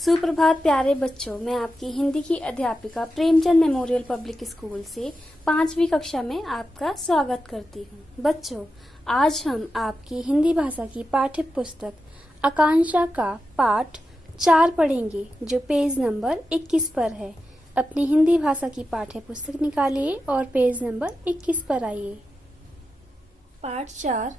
सुप्रभात प्यारे बच्चों, मैं आपकी हिंदी की अध्यापिका प्रेमचंद मेमोरियल पब्लिक स्कूल से 5वीं कक्षा में आपका स्वागत करती हूँ। बच्चों, आज हम आपकी हिंदी भाषा की पाठ्य पुस्तक आकांक्षा का पाठ 4 पढ़ेंगे, जो पेज नंबर 21 पर है। अपनी हिंदी भाषा की पाठ्य पुस्तक निकालिए और पेज नंबर 21 पर आइए। पाठ 4।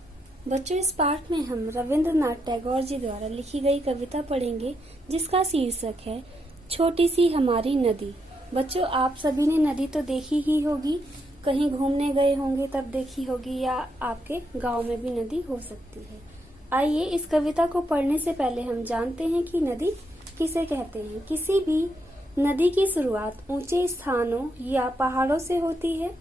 बच्चों, इस पाठ में हम रविंद्रनाथ टैगोर जी द्वारा लिखी गई कविता पढ़ेंगे, जिसका शीर्षक है छोटी सी हमारी नदी। बच्चों, आप सभी ने नदी तो देखी ही होगी, कहीं घूमने गए होंगे तब देखी होगी, या आपके गांव में भी नदी हो सकती है। आइए, इस कविता को पढ़ने से पहले हम जानते हैं कि नदी किसे कहते हैं। किसी भी नदी की शुरुआत ऊंचे स्थानों या पहाड़ों से होती है।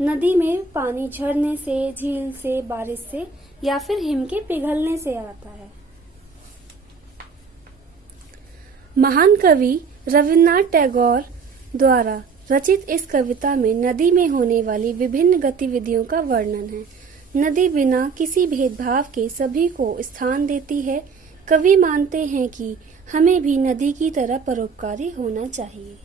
नदी में पानी झरने से, झील से, बारिश से या फिर हिम के पिघलने से आता है। महान कवि रविंद्रनाथ टैगोर द्वारा रचित इस कविता में नदी में होने वाली विभिन्न गतिविधियों का वर्णन है। नदी बिना किसी भेदभाव के सभी को स्थान देती है। कवि मानते हैं कि हमें भी नदी की तरह परोपकारी होना चाहिए।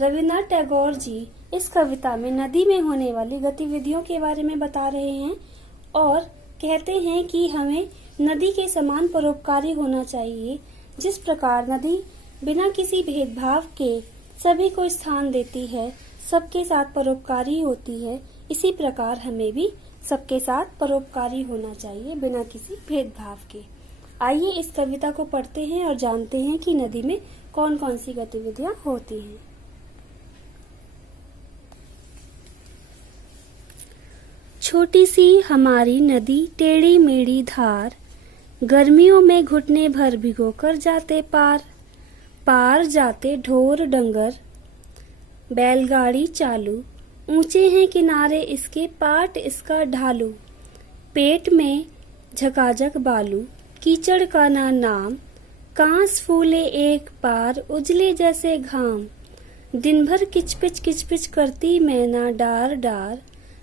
रविंद्रनाथ टैगोर जी इस कविता में नदी में होने वाली गतिविधियों के बारे में बता रहे हैं और कहते हैं कि हमें नदी के समान परोपकारी होना चाहिए। जिस प्रकार नदी बिना किसी भेदभाव के सभी को स्थान देती है, सबके साथ परोपकारी होती है, इसी प्रकार हमें भी सबके साथ परोपकारी होना चाहिए बिना किसी भेदभाव के। आइए, इस कविता को पढ़ते हैं और जानते हैं कि नदी में कौन कौन सी गतिविधियां होती हैं। छोटी सी हमारी नदी टेढ़ी मेढ़ी धार, गर्मियों में घुटने भर भिगोकर जाते पार। पार जाते ढोर डंगर, बैलगाड़ी चालू, ऊंचे हैं किनारे इसके, पाट इसका ढालू। पेट में झकाझक बालू, कीचड़ का ना नाम, कांस फूले एक पार, उजले जैसे घाम। दिन भर किचपिच करती मैना डार डार,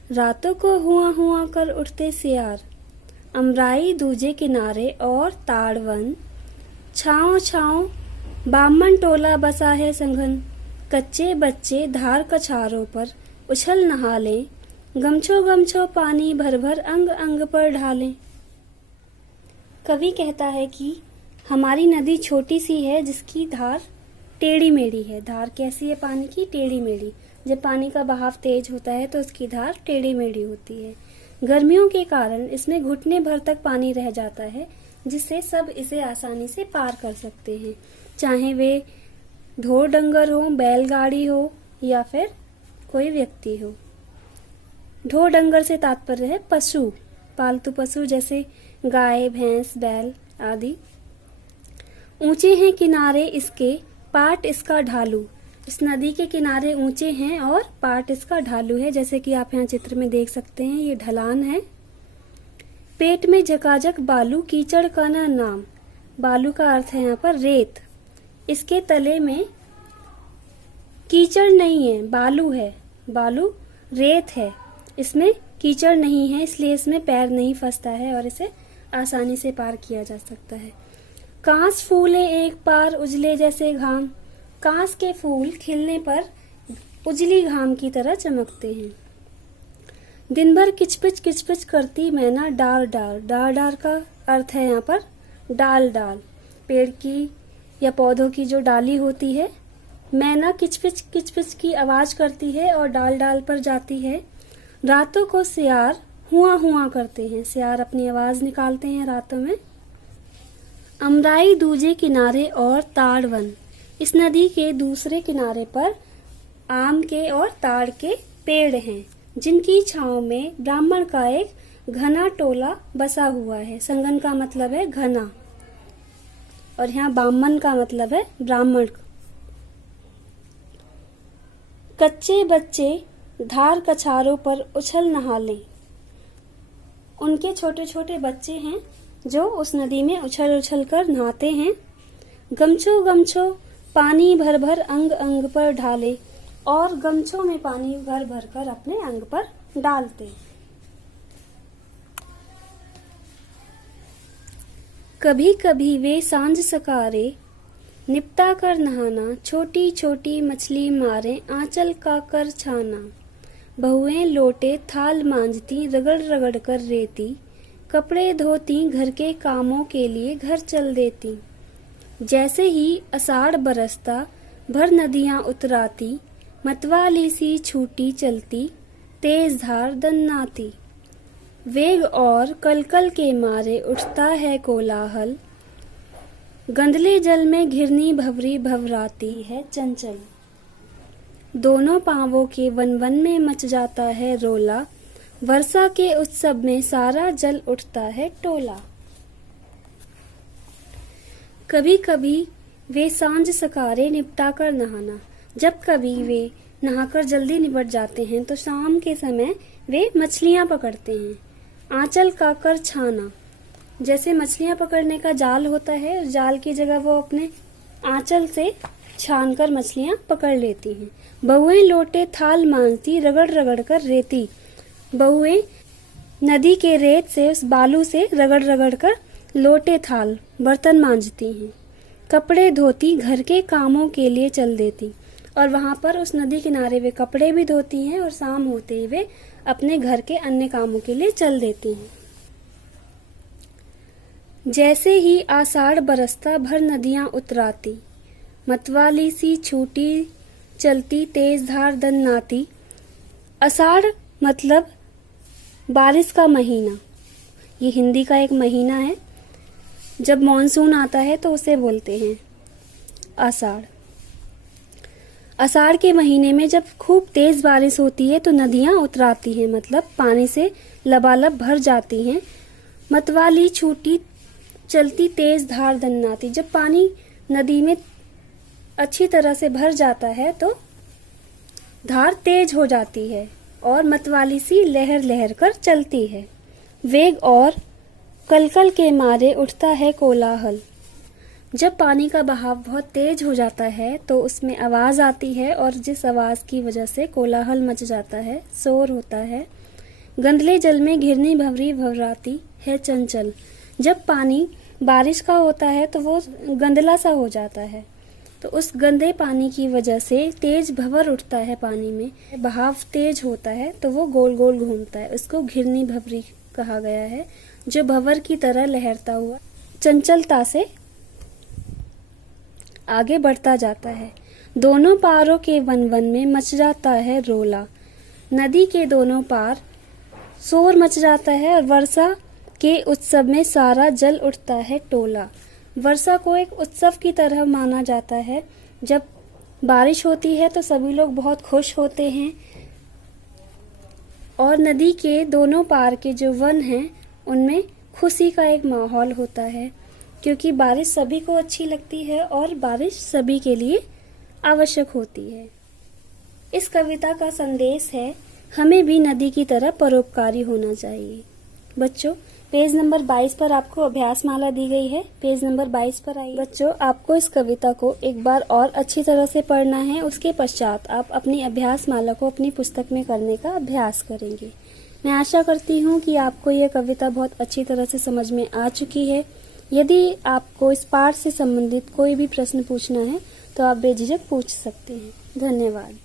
रातों को हुआ हुआ कर उठते सियार। अमराई दूजे किनारे और ताड़वन, छाँव छाँव बामन टोला बसा है संघन। कच्चे बच्चे धार कछारों पर उछल नहा लें, गमछो गमछो पानी भर भर अंग अंग पर ढालें। कवि कहता है कि हमारी नदी छोटी सी है, जिसकी धार टेढ़ी मेढ़ी है। धार कैसी है पानी की? टेढ़ी मेढ़ी। जब पानी का बहाव तेज होता है तो उसकी धार टेढ़ी मेढ़ी होती है। गर्मियों के कारण इसमें घुटने भर तक पानी रह जाता है, जिससे सब इसे आसानी से पार कर सकते हैं, चाहे वे ढोर डंगर हो, बैलगाड़ी हो या फिर कोई व्यक्ति हो। ढोर डंगर से तात्पर्य है पशु, पालतू पशु जैसे गाय, भैंस, बैल आदि। ऊंचे हैं किनारे इसके, पाट इसका ढालू। इस नदी के किनारे ऊंचे हैं और पाट इसका ढालू है, जैसे कि आप यहाँ चित्र में देख सकते हैं, ये ढलान है। पेट में झकाझक बालू, कीचड़ का ना नाम। बालू का अर्थ है यहाँ पर रेत। इसके तले में कीचड़ नहीं है, बालू है। बालू रेत है, इसमें कीचड़ नहीं है, इसलिए इसमें पैर नहीं फंसता है और इसे आसानी से पार किया जा सकता है। कांस फूले एक पार, उजले जैसे घाम। कांस के फूल खिलने पर उजली घाम की तरह चमकते हैं। दिन भर किचपिच करती मैना डार डार। डार डार का अर्थ है यहाँ पर डाल डाल, पेड़ की या पौधों की जो डाली होती है। मैना किचपिच की आवाज करती है और डाल डाल पर जाती है। रातों को सियार हुआ हुआ करते हैं, सियार अपनी आवाज निकालते हैं रातों में। अमराई दूजे किनारे और ताड़वन। इस नदी के दूसरे किनारे पर आम के और ताड़ के पेड़ हैं, जिनकी छांव में ब्राह्मण का एक घना टोला बसा हुआ है। संगन का मतलब है घना और यहाँ बामन का मतलब है ब्राह्मण। कच्चे बच्चे धार कछारों पर उछल नहा लें। उनके छोटे छोटे बच्चे हैं जो उस नदी में उछल उछल कर नहाते हैं। गमछो गमछो पानी भर भर अंग अंग पर ढाले, और गमछों में पानी भर भर कर अपने अंग पर डालते। कभी कभी वे सांझ सकारे निपटा कर नहाना, छोटी छोटी मछली मारे आंचल का कर छाना। बहुएं लोटे थाल मांजती, रगड़ रगड़ कर रेती, कपड़े धोती, घर के कामों के लिए घर चल देती। जैसे ही आषाढ़ बरसता, भर नदियां उतराती, मतवाली सी छूटी चलती, तेज धार दन्नाती। वेग और कलकल के मारे उठता है कोलाहल, गंदले जल में घिरनी भवरी भवराती है चंचल। दोनों पांवों के वन वन में मच जाता है रोला, वर्षा के उत्सव में सारा जल उठता है टोला। कभी कभी वे सांझ सकारे निपटा कर नहाना, जब कभी वे नहाकर जल्दी निपट जाते हैं तो शाम के समय वे मछलियां पकड़ते हैं। आंचल का कर छाना, जैसे मछलियां पकड़ने का जाल होता है, उस जाल की जगह वो अपने आंचल से छानकर मछलियां पकड़ लेती हैं। बहुएं लोटे थाल मांजती, रगड़ रगड़ कर रेती। बहुएं नदी के रेत से, उस बालू से रगड़ रगड़ कर लोटे थाल बर्तन मांजती हैं। कपड़े धोती, घर के कामों के लिए चल देती, और वहां पर उस नदी किनारे वे कपड़े भी धोती हैं और शाम होते ही वे अपने घर के अन्य कामों के लिए चल देती हैं। जैसे ही आषाढ़ बरसता, भर नदियां उतराती, मतवाली सी छूटी चलती, तेज धार दन्नाती। आषाढ़ मतलब बारिश का महीना, ये हिंदी का एक महीना है। जब मॉनसून आता है तो उसे बोलते हैं आषाढ़। आषाढ़ के महीने में जब खूब तेज बारिश होती है तो नदियां उतराती हैं, मतलब पानी से लबालब भर जाती हैं। मतवाली छूटी चलती, तेज धार दन्नाती। जब पानी नदी में अच्छी तरह से भर जाता है तो धार तेज हो जाती है और मतवाली सी लहर लहर कर चलती है। वेग और कलकल के मारे उठता है कोलाहल। जब पानी का बहाव बहुत तेज हो जाता है तो उसमें आवाज आती है, और जिस आवाज की वजह से कोलाहल मच जाता है, शोर होता है। गंदले जल में घिरनी भवरी भवराती है चंचल। जब पानी बारिश का होता है तो वो गंदला सा हो जाता है, तो उस गंदे पानी की वजह से तेज भंवर उठता है। पानी में बहाव तेज होता है तो वो गोल गोल घूमता है, उसको घिरनी भवरी कहा गया है, जो भंवर की तरह लहरता हुआ चंचलता से आगे बढ़ता जाता है। दोनों पारों के वन वन में मच जाता है रोला, नदी के दोनों पार शोर मच जाता है, और वर्षा के उत्सव में सारा जल उठता है टोला। वर्षा को एक उत्सव की तरह माना जाता है। जब बारिश होती है तो सभी लोग बहुत खुश होते हैं, और नदी के दोनों पार के जो वन हैं उनमें खुशी का एक माहौल होता है, क्योंकि बारिश सभी को अच्छी लगती है और बारिश सभी के लिए आवश्यक होती है। इस कविता का संदेश है, हमें भी नदी की तरह परोपकारी होना चाहिए। बच्चों, पेज नंबर 22 पर आपको अभ्यास माला दी गई है। पेज नंबर 22 पर आइए। बच्चों, आपको इस कविता को एक बार और अच्छी तरह से पढ़ना है। उसके पश्चात आप अपनी अभ्यास माला को अपनी पुस्तक में करने का अभ्यास करेंगे। मैं आशा करती हूँ कि आपको यह कविता बहुत अच्छी तरह से समझ में आ चुकी है। यदि आपको इस पाठ से संबंधित कोई भी प्रश्न पूछना है तो आप बेझिझक पूछ सकते हैं। धन्यवाद।